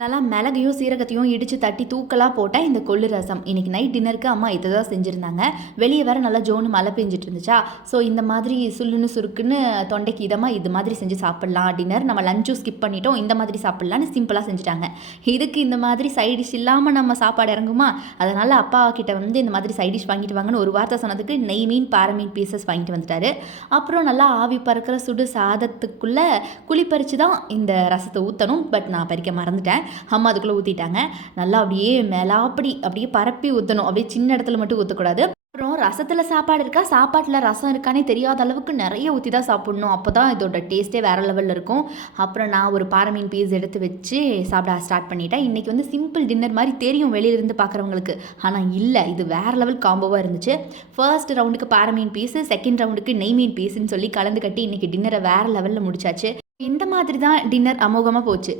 நல்லா மிளகையும் சீரகத்தையும் இடித்து தட்டி தூக்கலாக போட்டேன் இந்த கொள்ளு ரசம். இன்றைக்கி நைட் டின்னருக்கு அம்மா இதை தான் செஞ்சுருந்தாங்க. வெளியே வேறு நல்லா ஜோன்னு மழை பெஞ்சிட்டு இருந்துச்சா, ஸோ இந்த மாதிரி சுல்லுன்னு சுருக்குன்னு தொண்டைக்கு இதமாக இது மாதிரி செஞ்சு சாப்பிட்லாம். டின்னர் நம்ம லஞ்சும் ஸ்கிப் பண்ணிட்டோம், இந்த மாதிரி சாப்பிட்லான்னு சிம்பிளாக செஞ்சுட்டாங்க. இதுக்கு இந்த மாதிரி சைட் டிஷ் இல்லாமல் நம்ம சாப்பாடு இறங்குமா? அதனால் அப்பா கிட்ட வந்து இந்த மாதிரி சைட் டிஷ் வாங்கிட்டு வாங்கன்னு ஒரு வார்த்தை சொன்னதுக்கு நெய் மீன் பாறை மீன் பீசஸ் வாங்கிட்டு வந்துட்டாரு. அப்புறம் நல்லா ஆவி பறக்கிற சுடு சாதத்துக்குள்ளே குழி பறித்து தான் இந்த ரசத்தை ஊற்றணும். பட் நான் பறிக்க மறந்துட்டேன். அம்மா அதுக்குள்ளே ஊற்றிட்டாங்க. நல்லா அப்படியே மேலாப்படி அப்படியே பரப்பி ஊற்றணும். அப்படியே சின்ன இடத்துல மட்டும் ஊற்றக்கூடாது. அப்புறம் ரசத்தில் சாப்பாடு இருக்கா, சாப்பாட்டில் ரசம் இருக்கானே தெரியாத அளவுக்கு நிறைய ஊற்றி தான் சாப்பிட்ணும். அப்போ தான் இதோட டேஸ்ட்டே வேறு லெவலில் இருக்கும். அப்புறம் நான் ஒரு பாறை மீன் பீஸ் எடுத்து வச்சு சாப்பிட ஸ்டார்ட் பண்ணிட்டேன். இன்றைக்கி வந்து சிம்பிள் டின்னர் மாதிரி தெரியும் வெளியிலேருந்து பார்க்குறவங்களுக்கு. ஆனால் இல்லை, இது வேறு லெவல் காம்போவாக இருந்துச்சு. ஃபர்ஸ்ட் ரவுண்டுக்கு பாறை மீன் பீஸு, செகண்ட் ரவுண்டுக்கு நெய் மீன் பீஸுன்னு சொல்லி கலந்து கட்டி இன்றைக்கி டின்னரை வேறு லெவலில் முடிச்சாச்சு. இந்த மாதிரி தான் டின்னர் அமோகமாக போச்சு.